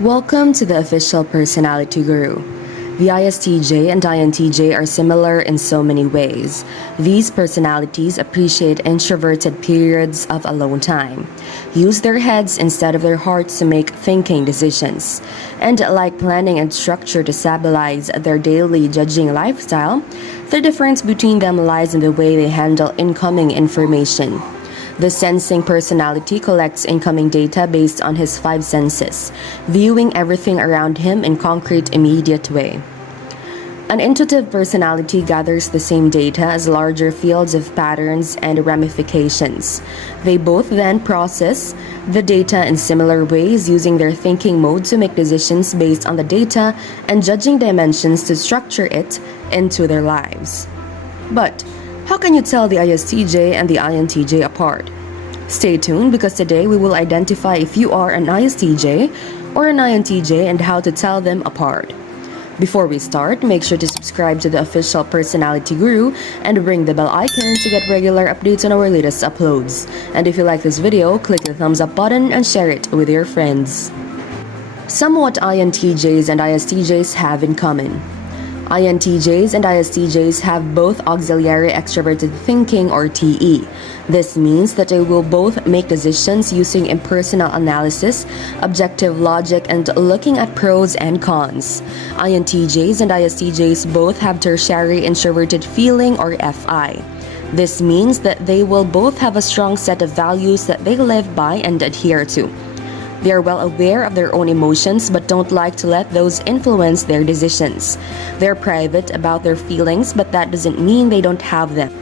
Welcome to the official Personality Guru. The ISTJ and INTJ are similar in so many ways. These personalities appreciate introverted periods of alone time, use their heads instead of their hearts to make thinking decisions, and like planning and structure to stabilize their daily judging lifestyle. The difference between them lies in the way they handle incoming information. The sensing personality collects incoming data based on his five senses, viewing everything around him in concrete, immediate way. An intuitive personality gathers the same data as larger fields of patterns and ramifications. They both then process the data in similar ways, using their thinking mode to make decisions based on the data and judging dimensions to structure it into their lives. But how can you tell the ISTJ and the INTJ apart? Stay tuned, because today we will identify if you are an ISTJ or an INTJ and how to tell them apart. Before we start, make sure to subscribe to the official Personality Guru and ring the bell icon to get regular updates on our latest uploads. And if you like this video, click the thumbs up button and share it with your friends. Somewhat INTJs and ISTJs have in common. INTJs and ISTJs have both auxiliary extroverted thinking, or TE. This means that they will both make decisions using impersonal analysis, objective logic, and looking at pros and cons. INTJs and ISTJs both have tertiary introverted feeling, or FI. This means that they will both have a strong set of values that they live by and adhere to. They are well aware of their own emotions but don't like to let those influence their decisions. They're private about their feelings, but that doesn't mean they don't have them.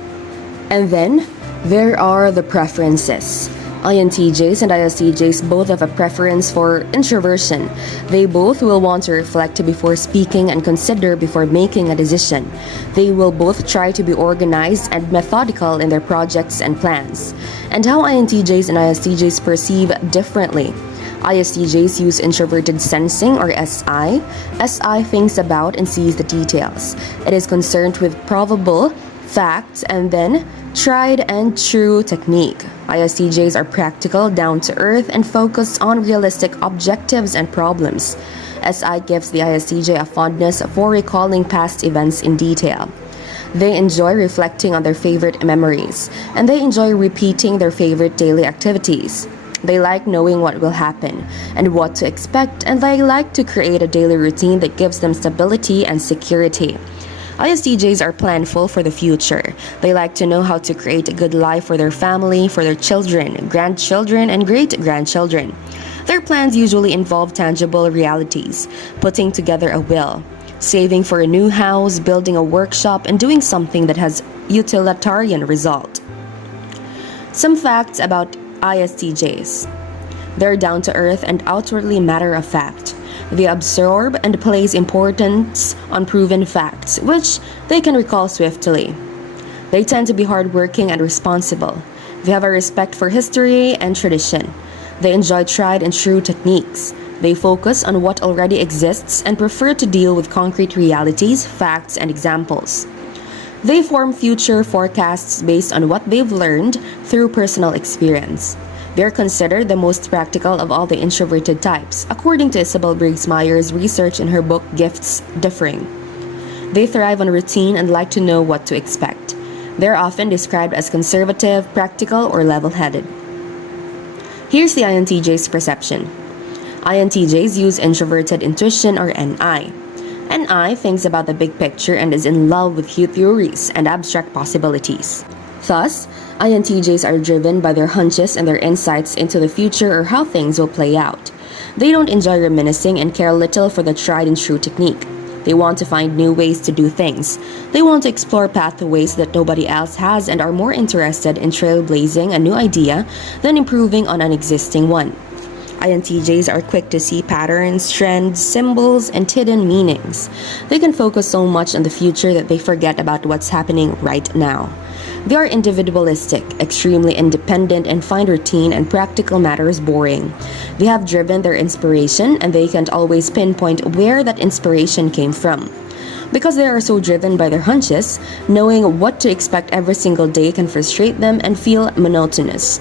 And then there are the preferences. INTJs and ISTJs both have a preference for introversion. They both will want to reflect before speaking and consider before making a decision. They will both try to be organized and methodical in their projects and plans. And how INTJs and ISTJs perceive differently. ISTJs use introverted sensing, or SI. SI thinks about and sees the details. It is concerned with probable facts and then tried and true technique. ISTJs are practical, down to earth, and focused on realistic objectives and problems. SI gives the ISTJ a fondness for recalling past events in detail. They enjoy reflecting on their favorite memories, and they enjoy repeating their favorite daily activities. They like knowing what will happen and what to expect, and they like to create a daily routine that gives them stability and security. ISTJs are planful for the future. They like to know how to create a good life for their family, for their children, grandchildren, and great-grandchildren. Their plans usually involve tangible realities, putting together a will, saving for a new house, building a workshop, and doing something that has utilitarian result. Some facts about ISTJs. They're down to earth and outwardly matter of fact. They absorb and place importance on proven facts, which they can recall swiftly. They tend to be hardworking and responsible. They have a respect for history and tradition. They enjoy tried and true techniques. They focus on what already exists and prefer to deal with concrete realities, facts, and examples. They form future forecasts based on what they've learned through personal experience. They're considered the most practical of all the introverted types, according to Isabel Briggs Myers' research in her book Gifts Differing. They thrive on routine and like to know what to expect. They're often described as conservative, practical, or level-headed. Here's the INTJ's perception. INTJs use introverted intuition, or NI. NI thinks about the big picture and is in love with huge theories and abstract possibilities. Thus, INTJs are driven by their hunches and their insights into the future or how things will play out. They don't enjoy reminiscing and care little for the tried and true technique. They want to find new ways to do things. They want to explore pathways that nobody else has and are more interested in trailblazing a new idea than improving on an existing one. INTJs are quick to see patterns, trends, symbols, and hidden meanings. They can focus so much on the future that they forget about what's happening right now. They are individualistic, extremely independent, and find routine and practical matters boring. They have driven their inspiration, and they can't always pinpoint where that inspiration came from. Because they are so driven by their hunches, knowing what to expect every single day can frustrate them and feel monotonous.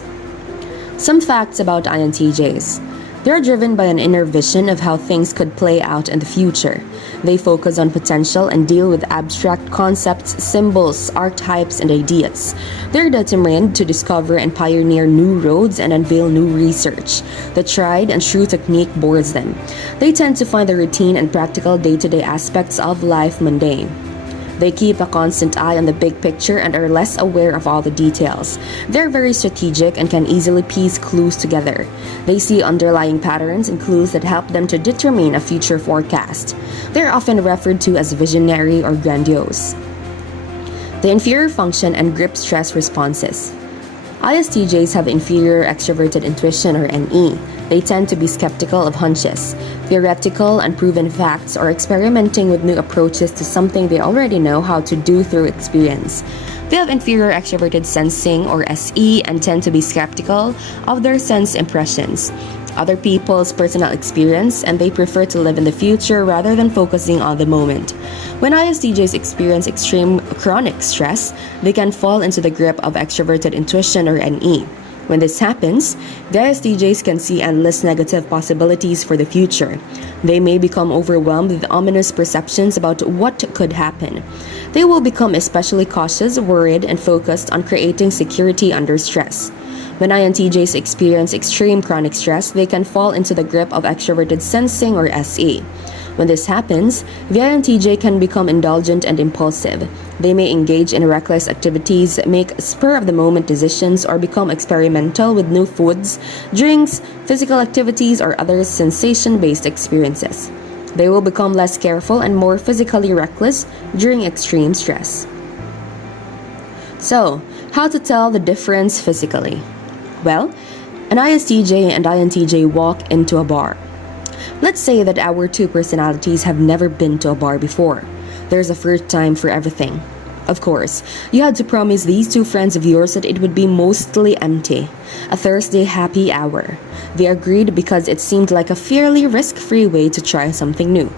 Some facts about INTJs. They are driven by an inner vision of how things could play out in the future. They focus on potential and deal with abstract concepts, symbols, archetypes, and ideas. They're determined to discover and pioneer new roads and unveil new research. The tried and true technique bores them. They tend to find the routine and practical day-to-day aspects of life mundane. They keep a constant eye on the big picture and are less aware of all the details. They're very strategic and can easily piece clues together. They see underlying patterns and clues that help them to determine a future forecast. They're often referred to as visionary or grandiose. The inferior function and grip stress responses. ISTJs have inferior extroverted intuition or NE. They tend to be skeptical of hunches, theoretical, unproven facts, or experimenting with new approaches to something they already know how to do through experience. They have inferior extroverted sensing or SE and tend to be skeptical of their sense impressions, other people's personal experience, and they prefer to live in the future rather than focusing on the moment. When ISTJs experience extreme chronic stress, they can fall into the grip of extroverted intuition or NE. When this happens, the ISTJs can see endless negative possibilities for the future. They may become overwhelmed with ominous perceptions about what could happen. They will become especially cautious, worried, and focused on creating security under stress. When INTJs experience extreme chronic stress, they can fall into the grip of extroverted sensing or SE. When this happens, the INTJ can become indulgent and impulsive. They may engage in reckless activities, make spur-of-the-moment decisions, or become experimental with new foods, drinks, physical activities, or other sensation-based experiences. They will become less careful and more physically reckless during extreme stress. So, how to tell the difference physically? Well, an ISTJ and INTJ walk into a bar. Let's say that our two personalities have never been to a bar before. There's a first time for everything. Of course, you had to promise these two friends of yours that it would be mostly empty. A Thursday happy hour. They agreed because it seemed like a fairly risk-free way to try something new.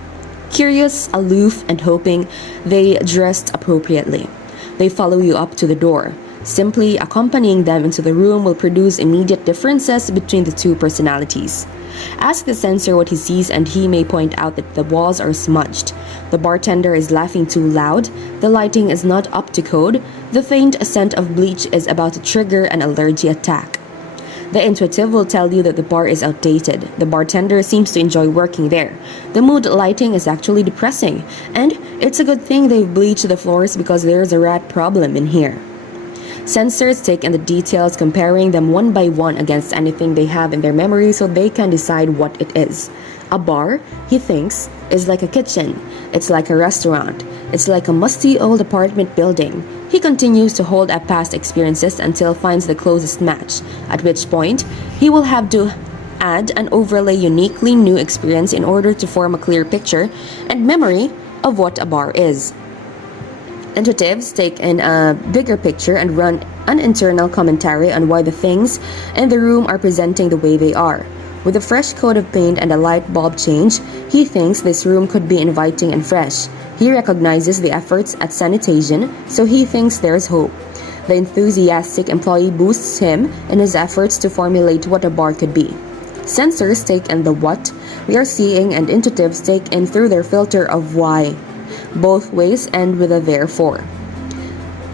Curious, aloof, and hoping, they dressed appropriately. They follow you up to the door. Simply accompanying them into the room will produce immediate differences between the two personalities. Ask the sensor what he sees and he may point out that the walls are smudged. The bartender is laughing too loud. The lighting is not up to code. The faint scent of bleach is about to trigger an allergy attack. The intuitive will tell you that the bar is outdated. The bartender seems to enjoy working there. The mood lighting is actually depressing. And it's a good thing they've bleached the floors because there's a rat problem in here. Sensors take in the details, comparing them one by one against anything they have in their memory so they can decide what it is. A bar, he thinks, is like a kitchen. It's like a restaurant. It's like a musty old apartment building. He continues to hold up past experiences until finds the closest match, at which point he will have to add and overlay uniquely new experience in order to form a clear picture and memory of what a bar is. Intuitives take in a bigger picture and run an internal commentary on why the things in the room are presenting the way they are. With a fresh coat of paint and a light bulb change, he thinks this room could be inviting and fresh. He recognizes the efforts at sanitation, so he thinks there's hope. The enthusiastic employee boosts him in his efforts to formulate what a bar could be. Sensors take in the what we are seeing and intuitives take in through their filter of why. Both ways end with a therefore.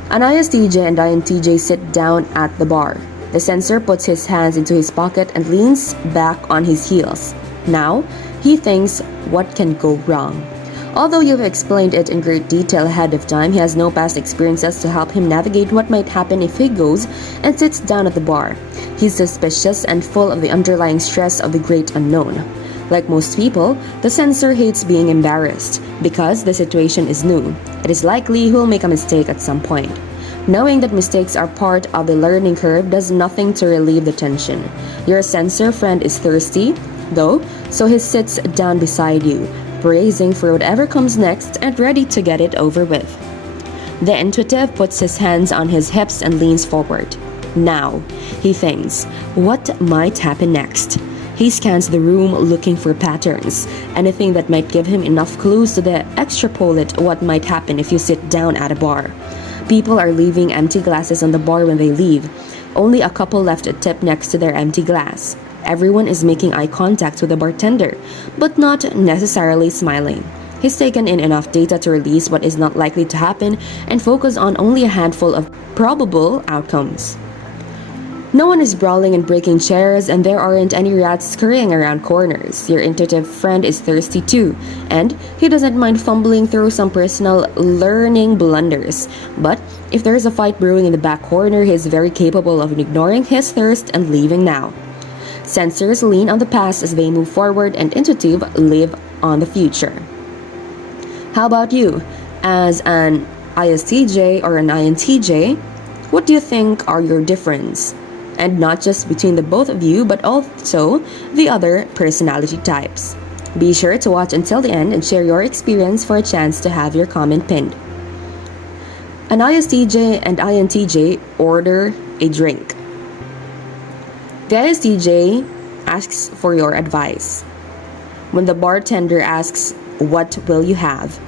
An ISTJ and INTJ sit down at the bar. The sensor puts his hands into his pocket and leans back on his heels. Now, he thinks, what can go wrong? Although you've explained it in great detail ahead of time, he has no past experiences to help him navigate what might happen if he goes and sits down at the bar. He's suspicious and full of the underlying stress of the great unknown. Like most people, the sensor hates being embarrassed because the situation is new. It is likely he will make a mistake at some point. Knowing that mistakes are part of the learning curve does nothing to relieve the tension. Your sensor friend is thirsty, though, so he sits down beside you, bracing for whatever comes next and ready to get it over with. The intuitive puts his hands on his hips and leans forward. Now, he thinks, what might happen next? He scans the room looking for patterns, anything that might give him enough clues to extrapolate what might happen if you sit down at a bar. People are leaving empty glasses on the bar when they leave. Only a couple left a tip next to their empty glass. Everyone is making eye contact with the bartender, but not necessarily smiling. He's taken in enough data to release what is not likely to happen and focus on only a handful of probable outcomes. No one is brawling and breaking chairs, and there aren't any rats scurrying around corners. Your intuitive friend is thirsty too, and he doesn't mind fumbling through some personal learning blunders. But if there is a fight brewing in the back corner, he is very capable of ignoring his thirst and leaving now. Sensors lean on the past as they move forward, and intuitive live on the future. How about you? As an ISTJ or an INTJ, what do you think are your difference? And not just between the both of you, but also the other personality types. Be sure to watch until the end and share your experience for a chance to have your comment pinned. An ISTJ and INTJ order a drink. The ISTJ asks for your advice. When the bartender asks, "What will you have?"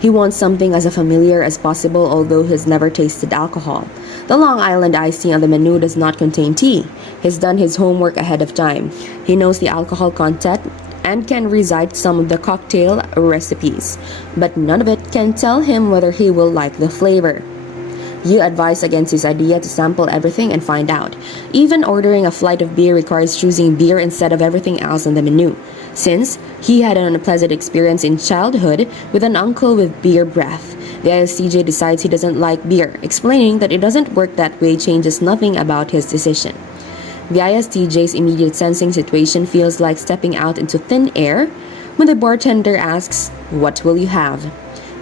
he wants something as familiar as possible, although he's never tasted alcohol. The Long Island iced tea on the menu does not contain tea. He's done his homework ahead of time. He knows the alcohol content and can recite some of the cocktail recipes, but none of it can tell him whether he will like the flavor. You advise against his idea to sample everything and find out. Even ordering a flight of beer requires choosing beer instead of everything else on the menu, since he had an unpleasant experience in childhood with an uncle with beer breath. The ISTJ decides he doesn't like beer, explaining that it doesn't work that way changes nothing about his decision. The ISTJ's immediate sensing situation feels like stepping out into thin air when the bartender asks, "What will you have?"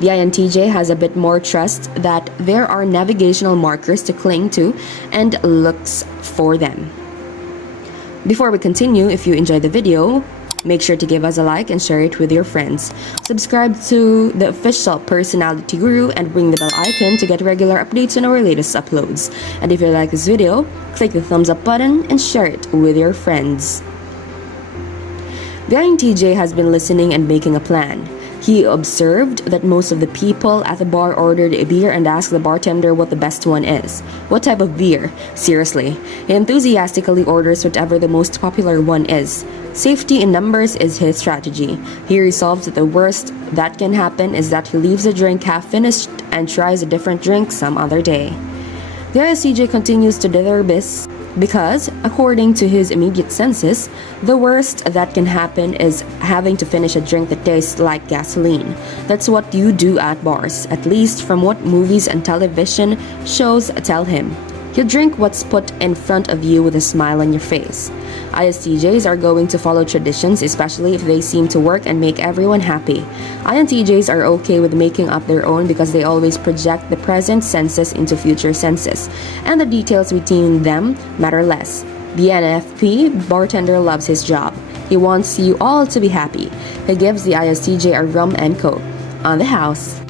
The INTJ has a bit more trust that there are navigational markers to cling to and looks for them. Before we continue, if you enjoyed the video, make sure to give us a like and share it with your friends. Subscribe to the official Personality Guru and ring the bell icon to get regular updates on our latest uploads. And if you like this video, click the thumbs up button and share it with your friends. The INTJ has been listening and making a plan. He observed that most of the people at the bar ordered a beer and asked the bartender what the best one is. What type of beer? Seriously. He enthusiastically orders whatever the most popular one is. Safety in numbers is his strategy. He resolves that the worst that can happen is that he leaves a drink half finished and tries a different drink some other day. The ISTJ continues to do their best because, according to his immediate senses, the worst that can happen is having to finish a drink that tastes like gasoline. That's what you do at bars, at least from what movies and television shows tell him. You drink what's put in front of you with a smile on your face. ISTJs are going to follow traditions, especially if they seem to work and make everyone happy. INTJs are okay with making up their own because they always project the present senses into future senses, and the details between them matter less. The NFP bartender loves his job. He wants you all to be happy. He gives the ISTJ a rum and coke. On the house.